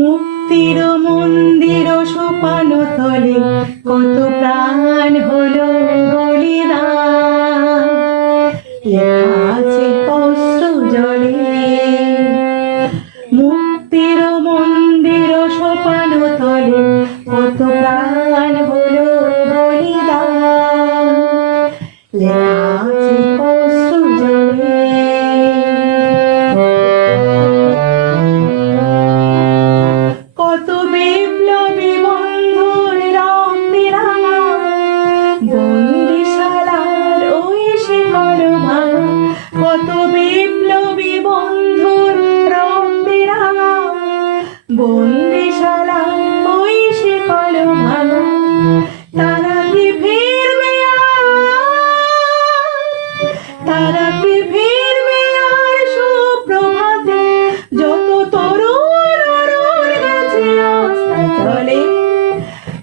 মুক্তির মন্দির সোপান তলে কত প্রাণ হলো বলিদান। অস্ত্র জলে। মুক্তির মন্দির সোপান তলে কত প্রাণ হলো বলিদান। বন্দিশালার ওই শিকড় ভাঙা তারা কি ফিরবে তারা কি ফিরবে আর সুপ্রভাতে? যত তরুণ অরুণ গেছে আস্থা চলে,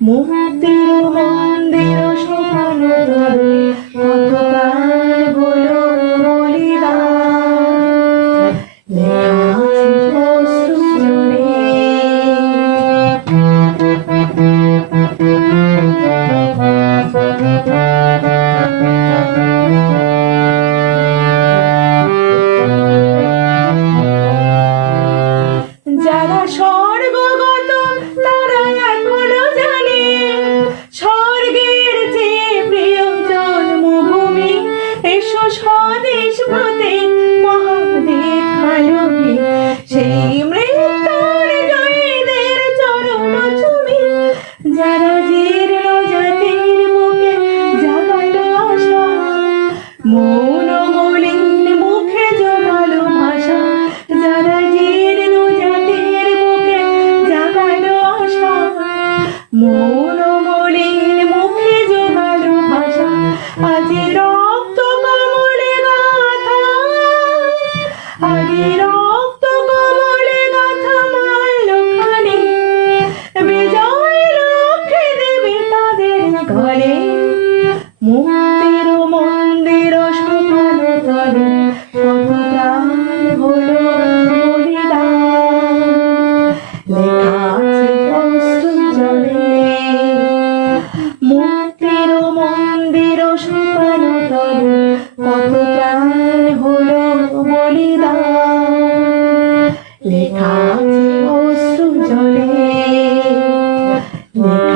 মুক্তির মন্দির সোপান ধরে, কত প্রাণ হলো বলিদান। মৌন মলিন মুখে জোগালো ভাষা, আজি রক্ত কমলে গাথা। আজি রক্ত কমলে গাথা মাল্য খানি বিজয় লক্ষ্যে দেবে তাদের ঘরে। মুক্তির Mm-hmm.